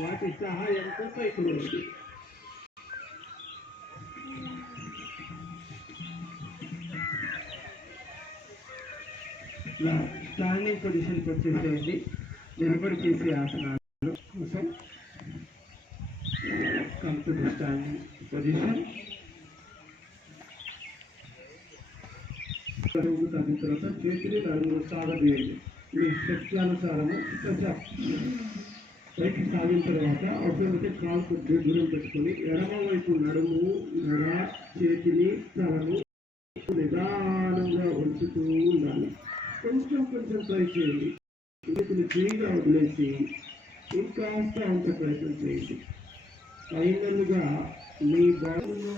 వాటి సహాయంతో పైకి లేండి. స్టాండింగ్ పొజిషన్కి వచ్చేసేయండి. నిలబడి చేసే ఆసనాలు కోసం come to the standing position. తగిన తర్వాత చేతిని నడుములు సాగదీయండి. మీ శక్త్యానుసారము పైకి సాగిన తర్వాత అవసరమైతే కాలు కొద్దిగా దూరం పెట్టుకొని ఎడమ వైపు నడుము, మెడ, చేతిని, తలను నిదానంగా ఉంచుతూ ఉండాలి. కొంచెం కొంచెం ట్రై చేయండి. చేతిని ఫ్రీగా వదిలేసి ఇంకాస్త అంత ప్రయత్నం చేయండి. ఫైనల్గా మీ బాడీలో